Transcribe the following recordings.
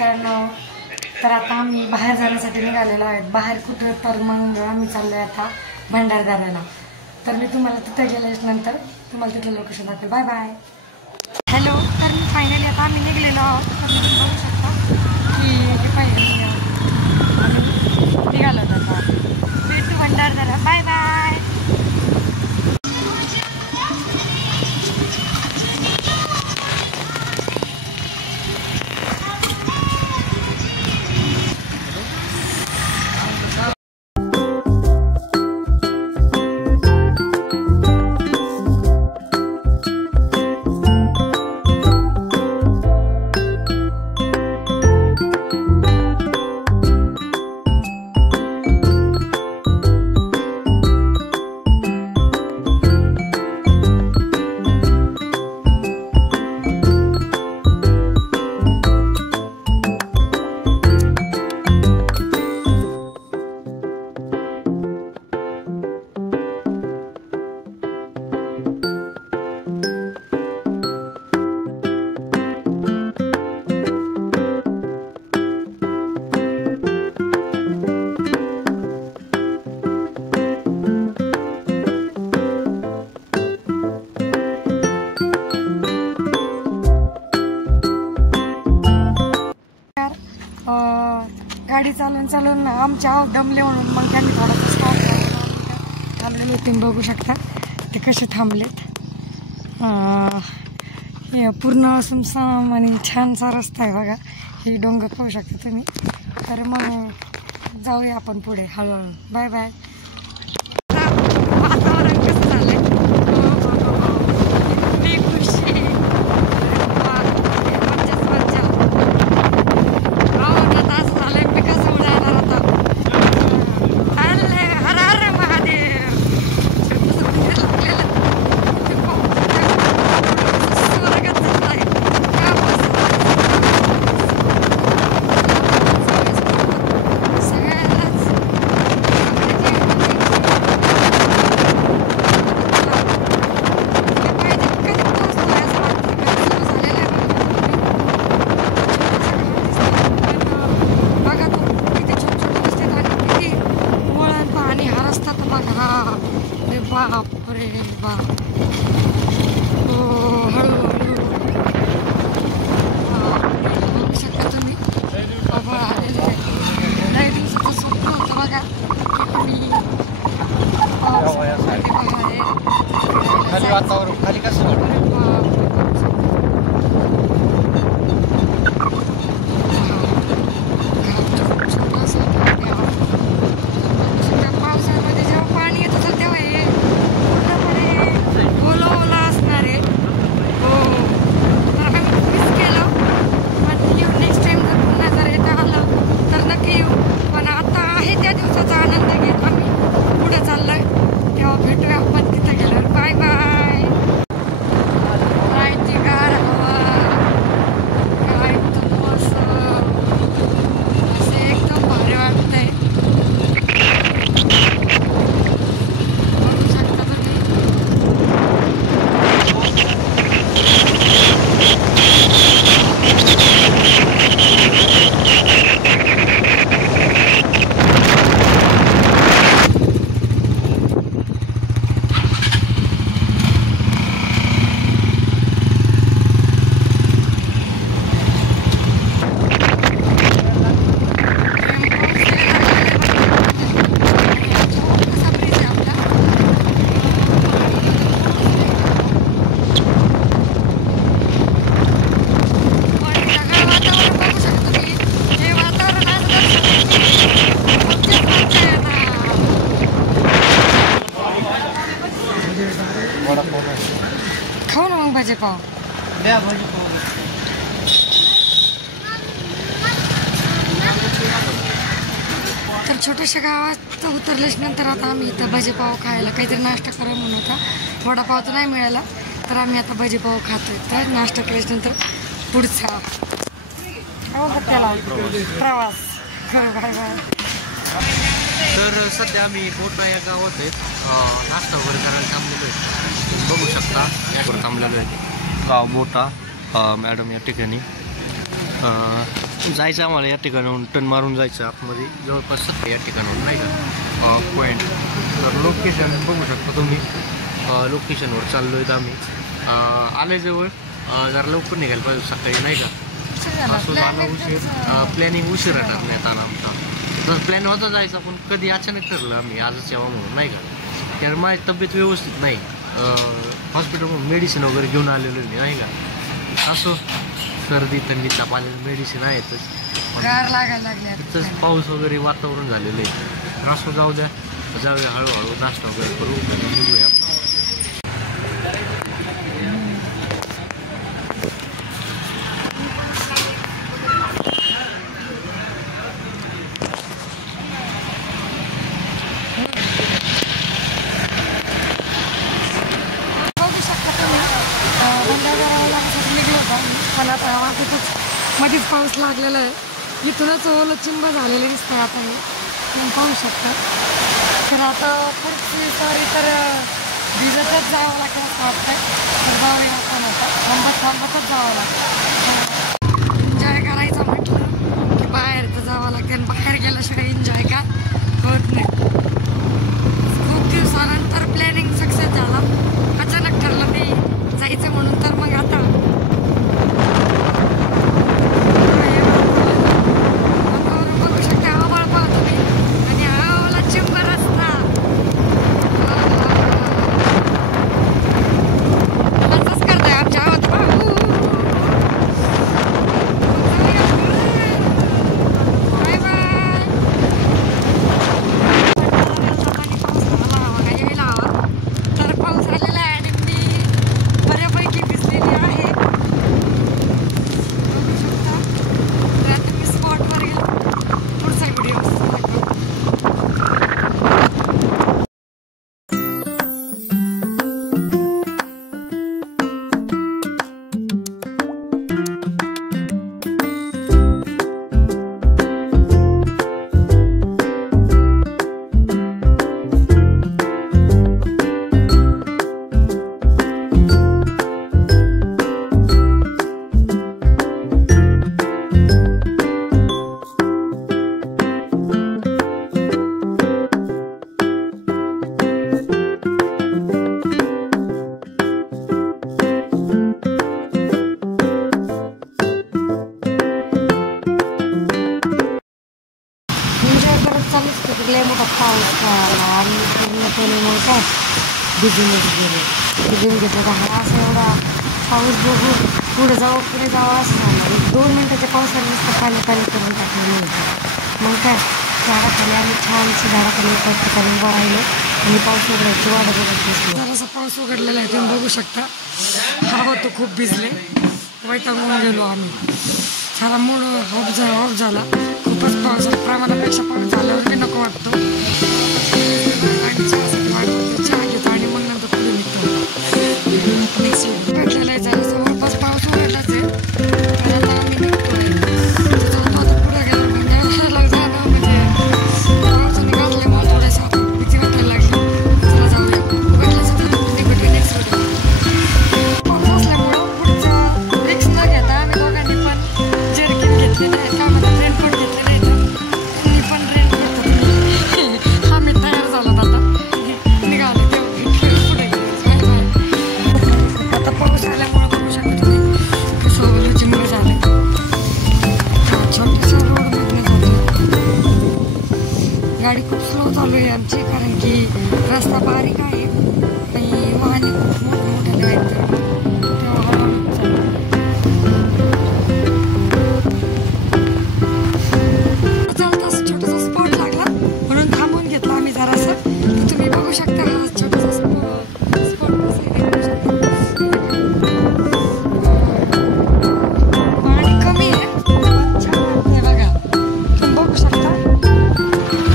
तर आता आम्ही बाहेर जाण्यासाठी निघालेलो आहेत. बाहेर कुठं तर मग आम्ही चाललोय आता भंडारदऱ्याला. तर मी तुम्हाला तिथे गेल्यानंतर तुम्हाला तिथलं लोकेशन दाखवेल. Bye bye. हॅलो. तर मी फायनली आता आम्ही निघलेलो आहोत. तर तुम्ही बघू शकता की हे पाहिजे निघालो आता. भेटू भंडारदरा. Bye bye. गाडी चालवून आमच्या दमले म्हणून मग त्यांनी थोडासा स्टॉप थांबलेले होते. बघू शकता ते कसे थांबलेत. पूर्ण सुमसाम आणि छानसा रस्ता आहे बघा. हे डोंगर पाहू शकता तुम्ही. तर मग जाऊया आपण पुढे हळूहळू. Bye bye. वातावरण कसं झालंय. मी खुशी. बापरे बाप. हळूहळू बघू शकता तुम्ही. बाबा आलेले काही दिवसाचं स्वप्न होतं बघा की खाली वातावरण खाली कसं खाऊ ना मग भाजी पाव. तर छोट्याशा गावात उतरल्याच नंतर आता आम्ही इथं भाजीपाव खायला काहीतरी नाश्ता करा म्हणून होता. वडापाव तर नाही मिळाला तर आम्ही आता भाजीपाव खातोय. तर नाश्ता केल्यानंतर पुढचा त्याला प्रवास. Bye bye. तर सध्या आम्ही मोठा या गावात आहेत. नाश्ता वगैरे करायला थांबलेलो आहे. बघू शकता थांबलेलो आहे गाव मोठा. मॅडम या ठिकाणी जायचं आम्हाला या ठिकाणाहून टर्न मारून जायचं आतमध्ये जवळपास 7 या ठिकाणाहून नाही का पॉईंट. तर लोकेशन बघू शकता तुम्ही. लोकेशनवर चाललो आहेत आम्ही. आल्याजवळ जरा लवकर निघायला पाहिजे सकाळी नाही का. असं झालं उशीर. प्लॅनिंग उशिरा ठरण्यात आला आमचा. तर प्लॅन होता जायचा पण कधी अचानक ठरलं आम्ही आजच यावं म्हणून नाही का. कारण माझी तब्येत व्यवस्थित नाही. हॉस्पिटलमधून मेडिसिन वगैरे घेऊन आलेलो नाही का. असं सर्दी थंडी ताप आलेलं मेडिसिन आहेतच. तिथंच पाऊस वगैरे वातावरण झालेलं आहे. तर असं जाऊ द्या जाऊया हळूहळू नाश्ता वगैरे करू निघूया. पण आता वाटेतच मध्येच पाऊस लागलेला आहे. इथूनच ओलं चिंब झालेलं दिसतं आता हे तुम्ही पाहू शकता. तर आता पुढची सॉरी तर भिजतच जावं लागतं असं वाटतं. तर जाऊया आपण आता थांबतच जावं लागतं. एन्जॉय करायचं म्हटलं की बाहेर तर जावं लागतं आणि बाहेर गेल्याशिवाय एन्जॉय का होत नाही. खूप दिवसानंतर प्लॅनिंग सक्सेस झाला. अचानक ठरलं ते जायचं म्हणून. तर मग आता लय मोठा पाऊस आणि पूर्णपणे काय भिजून घेतलं तर हा असं एवढा पाऊस बघून पुढे जावं असं झालं. 2 मिनिटाच्या पावसाने नुसतं पाणी करून टाकलेलं होतं. मग काय झाडाखाली आम्ही छानशी झाडाखाली एका ठिकाणी उभं राहिलो आणि पाऊस उघडायची वाट बघत बसलो. जरासा पाऊस उघडलेला आहे तुम्ही बघू शकता. हवा तो खूप भिजले वैतागून गेलो आम्ही. सारा मूड ऑफ झाला. खूपच पावसाच्या प्रमाणापेक्षा पाऊस झाल्यावर मी नको वाटतो. आणि चहा घेतो आणि मग नंतर पुढे निघतो. नेक्स्ट भेटलेला आहे जरा जवळपास पाऊस उघडलाच आहे. तर आता आम्ही निघतोय. आता पुढे गेलो म्हणजे जाणं म्हणजे पावसाने घातल्यामुळे थोड्यासा भीती वाटायला लागली. चला जाऊया उघडल्याचं तर निघतो नेक्स्ट व्हिडिओ. पाऊस असल्यामुळं पुढचा रिक्स न घेता आम्ही दोघांनी पण जर्किन घेतलेलं आहे. काय म्हणतात रेनकोट घेतलेलं आहे. त्यांनी पण रेनकोट घेतलेलं. आम्ही तयार झालो आता निघालो पुढे. आता पाऊस आल्यामुळं बघू शकता तुम्ही कसं चिंब झालं. छोट्याशा रोडमधून जातो. गाडी खूप स्लो चालू आहे आमची कारण की रस्ता बारीक आहे आणि वाहने खूप मोठमोठे आहेत. तेव्हा हळूहळू चालतं. छोटासा स्पॉट लागला म्हणून थांबून घेतला आम्ही जरासं. तुम्ही बघू शकता हा छोटासा स्पॉट बघू शकता. पाणी कमी आहे छान वाटतंय बघा. तुम्ही बघू शकता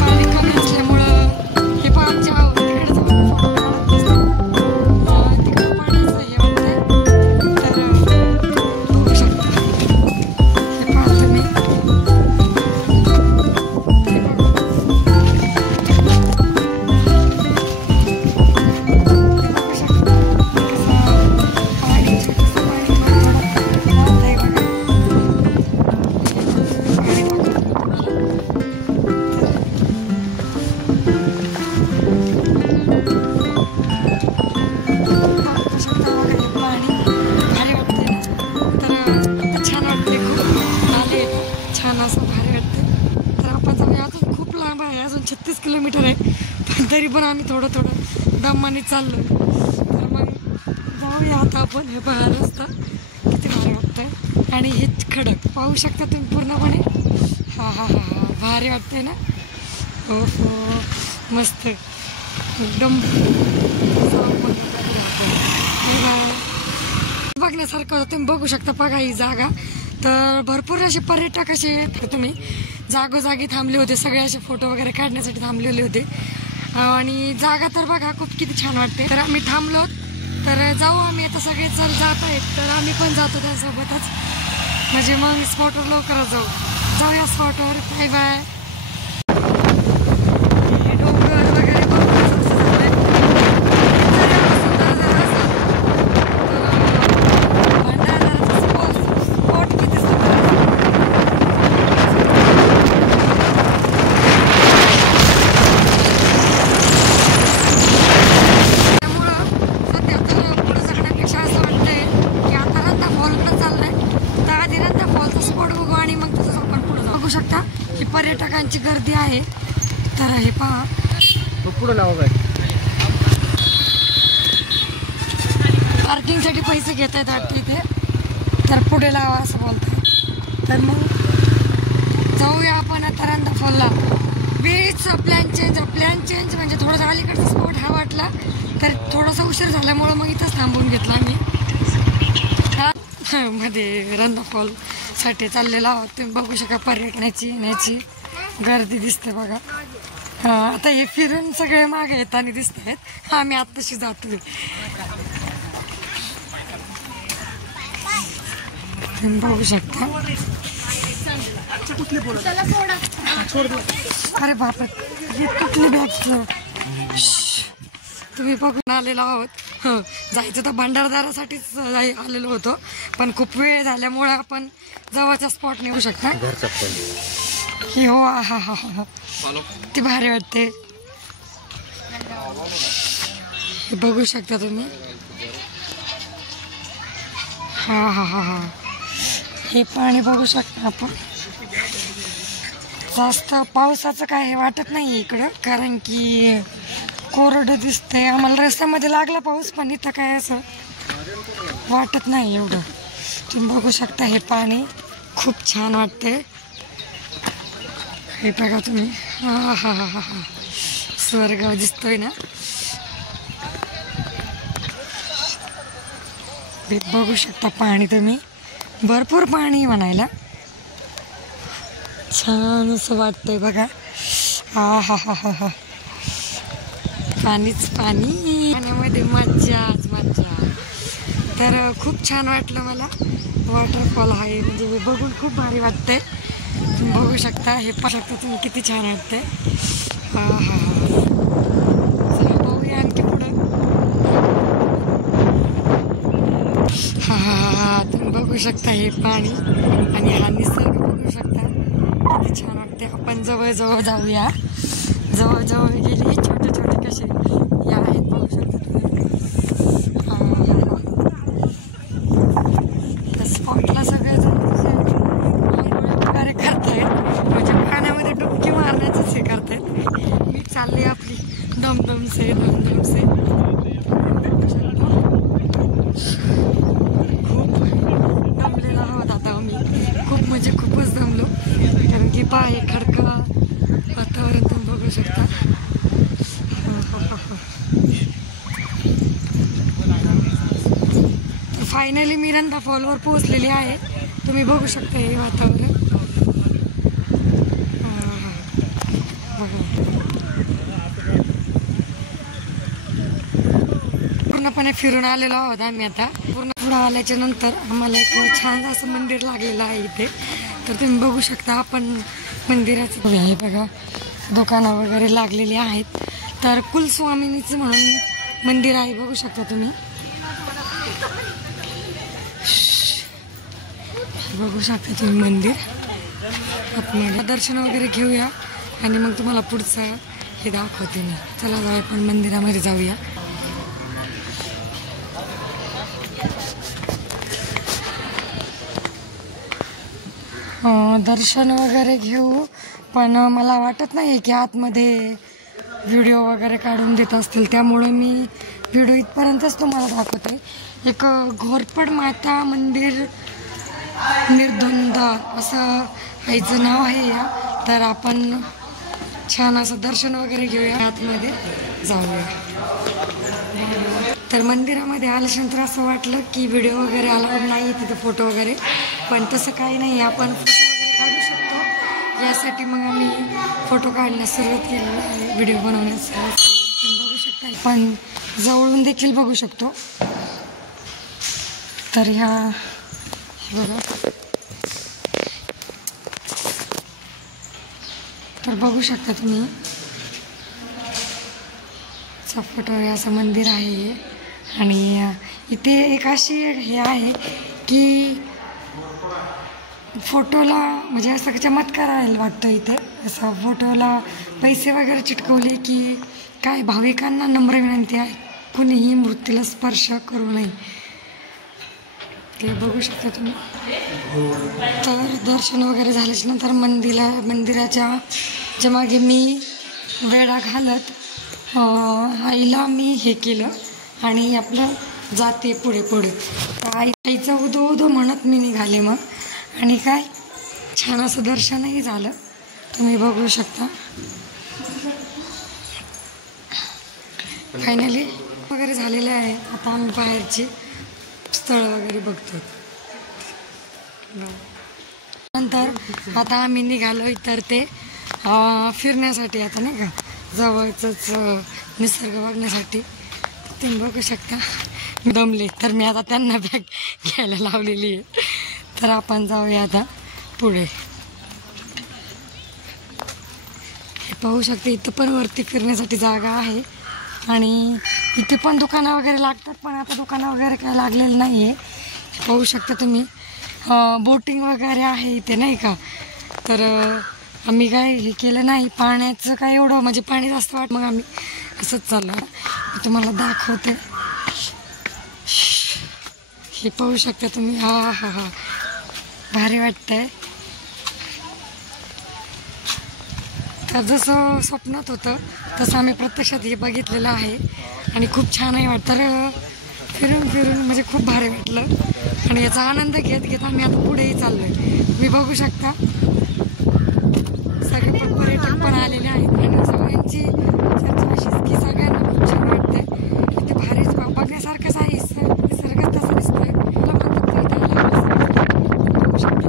पाणी कमी असल्यामुळं हे पण आमच्या तिकडे जाऊन तिकडं पाण्याचं हे वाटतंय. तर बघू शकता हे पाहा तुम्ही. पण आम्ही थोडं थोडं दमाने चाललो. तर मग जाऊया आता आपण. हे बघा रस्ता किती भारी वाटतंय आणि हे खडक पाहू शकता तुम्ही पूर्णपणे. हा हा हा हा भारी वाटतंय ना. हो हो मस्त एकदम बघण्यासारखं होतं. तुम्ही बघू शकता बघा ही जागा. तर भरपूर असे पर्यटक असे तुम्ही जागोजागी थांबले होते. सगळे असे फोटो वगैरे काढण्यासाठी थांबलेले होते आणि जागा तर बघा खूप किती छान वाटते. तर आम्ही थांबलो. तर जाऊ आम्ही आता सगळे जर जात आहेत तर आम्ही पण जातो त्यासोबतच. म्हणजे मग स्पॉटवर लवकरच जाऊया स्पॉटवर. Bye bye. डोंगर वगैरे पर्यटकांची गर्दी आहे. तर हे पहा पुढं लावा काय पार्किंगसाठी पैसे घेत आहेत वाटते इथे. तर पुढे लावा असं बोलतात. तर मग जाऊया आपण आता रंधा फॉलला. वेळीच प्लॅन चेंज म्हणजे थोडासा अलीकडचा स्पॉट हा वाटला तर थोडासा उशीर झाल्यामुळं मग इथंच थांबवून घेतला आम्ही. मध्ये रंधा फॉल साठी चाललेला आहोत. तुम्ही बघू शकता पर्यटनाची येण्याची गर्दी दिसते बघा. आता हे फिरून सगळे मागे येताना दिसत आहेत. आम्ही आत्ताशी जातोय. तुम्ही बघू शकता. अरे बापरे ही कुठली बॅग. तुम्ही बघून आलेलो आहोत. जायचं तर भंडारदारासाठीच आलेलो होतो पण खूप वेळ झाल्यामुळे आपण जवळचा स्पॉट निवडू शकता. हे हो हा हा हा ती भारी वाटते. हे बघू शकता तुम्ही. हा हा हा हा हे पाणी बघू शकता आपण. जास्त पावसाचं काय हे वाटत नाही इकडं कारण की कोरडं दिसतंय. आम्हाला रस्त्यामध्ये लागला पाऊस पण इथं काय असं वाटत नाही एवढं. तुम्ही बघू शकता हे पाणी खूप छान वाटते. हे बघा तुम्ही. हा हा हा हा हा स्वर्ग दिसतोय ना. हे बघू शकता पाणी तुम्ही. भरपूर पाणी म्हणायला छान असं वाटतंय बघा. हा हा हा हा हा पाणीच पाणी. पाण्यामध्ये मज्जाच मज्जा. तर खूप छान वाटलं मला. वॉटरफॉल आहे म्हणजे हे बघून खूप भारी वाटतंय. तुम्ही बघू शकता. हे पाहू शकता तुम्ही किती छान वाटतंय. हा हा चला बघूया आणखी पुढं. हा हा हा तुम्ही बघू शकता हे पाणी आणि हा निसर्ग बघू शकता किती छान वाटते. आपण जवळ जाऊया. जवळ गेली छोटे छोटे कसे हे आहेत बघू शकता तुम्ही. त्या स्पॉटला सगळेजण वगैरे करतायत म्हणजे पाण्यामध्ये डुबकी मारण्याचंच हे करतायत. मी चालली आपली दमदम से. खूप दमलेला आहोत आता आम्ही. खूप म्हणजे खूपच दमलो कारण की पाय खडका वातावरण तुम्ही बघू शकता. तर फायनली मी रंधा फॉलवर पोहोचलेली आहे. तुम्ही बघू शकता हे वातावरण. पूर्णपणे फिरून आलेलो आहोत आम्ही आता. पूर्ण पुढं आल्याच्या नंतर आम्हाला एक छान असं मंदिर लागलेलं आहे इथे. तर तुम्ही बघू शकता आपण मंदिराचं हे बघा दुकानं वगैरे लागलेली आहेत. तर कुलस्वामिनीचं म्हणून मंदिर आहे बघू शकता तुम्ही. बघू शकता तुम्ही मंदिर. आपण दर्शन वगैरे घेऊया आणि मग तुम्हाला पुढचं हे दाखवते मी. चला जाऊ आपण मंदिरामध्ये जाऊया. दर्शन वगैरे घेऊ पण मला वाटत नाही की आतमध्ये व्हिडिओ वगैरे काढून देत असतील, त्यामुळे मी व्हिडिओ इथपर्यंतच तुम्हाला दाखवते. एक घोरपड माता मंदिर निर्द्वंद्व असं आईचं नाव आहे या. तर आपण छान असं दर्शन वगैरे घेऊया, आतमध्ये जाऊया. तर मंदिरामध्ये आल्यानंतर असं वाटलं की व्हिडिओ वगैरे अलाउड नाही तिथे, फोटो वगैरे, पण तसं काही नाही, आपण फोटो वगैरे काढू शकतो. यासाठी मग आम्ही फोटो काढण्यास सुरुवात केली आहे, व्हिडिओ बनवण्यास सुरुवात केली. बघू शकता, पण जवळून देखील बघू शकतो. तर ह्या बघा, तर बघू शकता तुम्ही, फोटो हे असं मंदिर आहे. आणि इथे एक अशी हे आहे की फोटोला म्हणजे असं चमत्कार आहे वाटतं इथे. असं फोटोला पैसे वगैरे चिटकवले की काय, भाविकांना नम्र विनंती आहे, कुणीही मूर्तीला स्पर्श करू नये. ते बघू शकता तुम्ही. तर दर्शन वगैरे झाल्याच्या नंतर मंदिराच्या मागे मी वेढा घालत आईला मी हे केलं आणि आपलं जाते पुढे पुढे. आईचं उदो उदो म्हणत मी निघाले मग. आणि काय छान असं दर्शनही झालं, तुम्ही बघू शकता. फायनली वगैरे झालेले आहे. आता आम्ही बाहेरची स्थळ वगैरे बघतो. नंतर आता आम्ही निघालो इतर ते फिरण्यासाठी, आता नाही का जवळच निसर्ग बघण्यासाठी. तुम्ही बघू शकता मी दमले, तर मी आता त्यांना बॅग घ्यायला लावलेली आहे. तर आपण जाऊया आता पुढे. हे पाहू शकता, इथं पण वरती फिरण्यासाठी जागा आहे आणि इथे पण दुकानं वगैरे लागतात, पण आता दुकानं वगैरे काय लागलेलं नाही आहे. पाहू शकता तुम्ही, बोटिंग वगैरे आहे इथे नाही का. तर आम्ही काय हे केलं नाही, पाण्याचं काय एवढं म्हणजे पाणी जास्त वाट, मग आम्ही असंच चाललो. तुम्हाला दाखवते, हे पाहू शकता तुम्ही. हा हा हा, भारी वाटतंय. तर जसं स्वप्नात होतं तसं आम्ही प्रत्यक्षात हे बघितलेलं आहे आणि खूप छानही वाटतं. तर फिरून फिरून म्हणजे खूप भारी वाटलं आणि याचा आनंद घेत घेत आम्ही आता पुढेही चाललो आहे. तुम्ही बघू शकता, सगळे पण पर्यटक पण आलेले आहेत आणि सगळ्यांची चर्चा अशीच की सगळ्यांना खूप छान वाटतंय. इथे भारीच बघण्यासारखंच आहे, निसर्ग तसं दिसतोय. मला म्हणतात बघू शकता.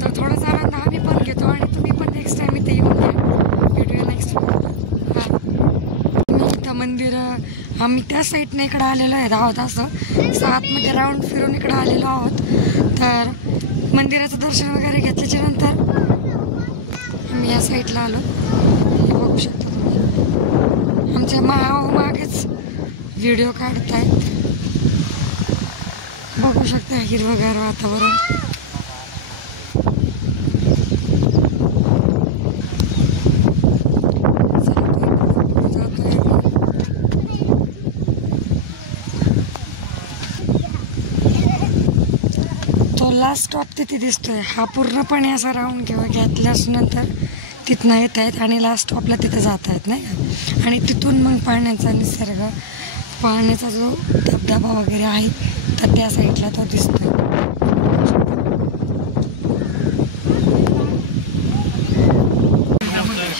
तर थोडासा आनंद आम्ही पण घेतो आणि तुम्ही पण नेक्स्ट टाइम इथे येऊन घ्या. भेटूया नेक्स्ट. मी इथं मंदिर आम्ही त्या साईडने इकडं आलेलो आहोत, असं आतमध्ये राऊंड फिरून इकडं आलेलो आहोत. तर मंदिराचं दर्शन वगैरे घेतल्याच्या नंतर आम्ही या साईडला आलो. हे बघू शकता तुम्ही, आमच्या मागेच व्हिडिओ काढतायत. बघू शकता हिरवंगार वातावरण. लास्ट स्टॉप तिथे दिसतोय. हा पूर्णपणे असा राऊंड घेतल्यास नंतर तिथनं येत आहेत आणि लास्ट स्टॉपला तिथे जात आहेत नाही का. आणि तिथून मग पाण्याचा निसर्ग, पाण्याचा जो धबधबा वगैरे आहे तर त्या साईडला तो दिसतोय.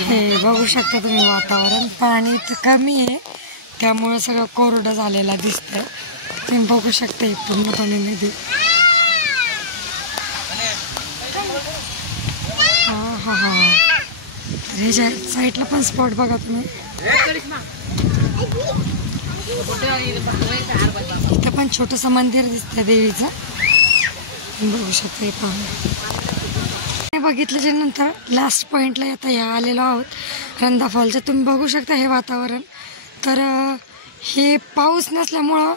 हे बघू शकता तुम्ही वातावरण. पाणी इथं कमी आहे त्यामुळे सगळं कोरडं झालेलं दिसतंय. तुम्ही बघू शकता हे पूर्णपणे नदी. हा हा, ह्याच्या साईडला पण स्पॉट बघा तुम्ही. इथं पण छोटंसं मंदिर दिसतंय देवीचं, बघू शकता. हे पाहून बघितल्याच्या नंतर लास्ट पॉईंटला आता ह्या आलेलो आहोत रंधा फॉलचं. तुम्ही बघू शकता हे वातावरण. तर हे पाऊस नसल्यामुळं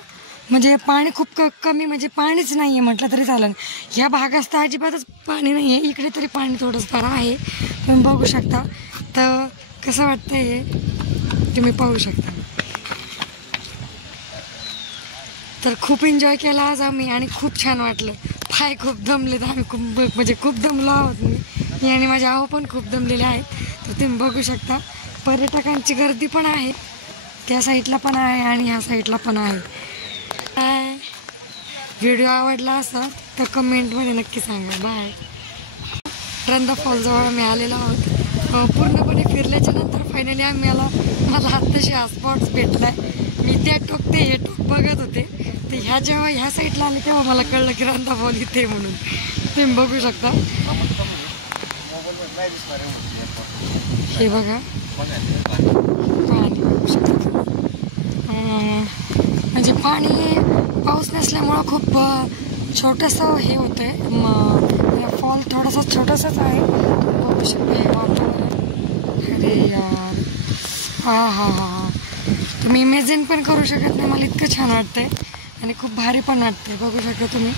म्हणजे पाणी खूप कमी, म्हणजे पाणीच नाही आहे म्हटलं तरी चालेल. ह्या भागात तर अजिबातच पाणी नाही आहे, इकडे तरी पाणी थोडंसं आहे. तुम्ही बघू शकता. तर कसं वाटतं हे तुम्ही पाहू शकता. तर खूप एन्जॉय केला आज आम्ही आणि खूप छान वाटलं. पाय खूप दमलेत, आम्ही खूप म्हणजे खूप दमलो आहोत. मी आणि माझे आहो पण खूप दमलेले आहेत. तर तुम्ही बघू शकता पर्यटकांची गर्दी पण आहे, त्या साईडला पण आहे आणि ह्या साईडला पण आहे. व्हिडिओ आवडला असा तर कमेंटमध्ये नक्की सांगा. बाय. रंधा फॉलजवळ आम्ही आलेलो आहोत. पूर्णपणे फिरल्याच्या नंतर फायनली मला आत्ताशी हा स्पॉट्स भेटला आहे. मी त्या टोक ते हे टोक बघत होते, ते जेव्हा ह्या साईडला आले तेव्हा मला कळलं की रंधा फॉल इथे म्हणून. तुम्ही बघू शकता, हे बघा पाणी बघू शकता. म्हणजे पाणी पाऊस नसल्यामुळं खूप छोटंसं हे होतं आहे. फॉल थोडासा छोटासाच आहे. बघू शकता हे वातावरण. अरे यार, हा तुम्ही इमेजिन पण करू शकत नाही, मला इतकं छान वाटतंय आणि खूप भारी पण वाटतंय. बघू शकता तुम्ही.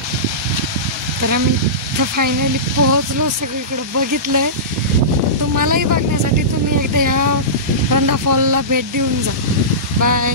तर आम्ही इथं फायनली पोहोचलो, सगळीकडे बघितलं आहे. तुम्हालाही बघण्यासाठी तुम्ही एकदा ह्या रंधा फॉलला भेट देऊन जा. बाय.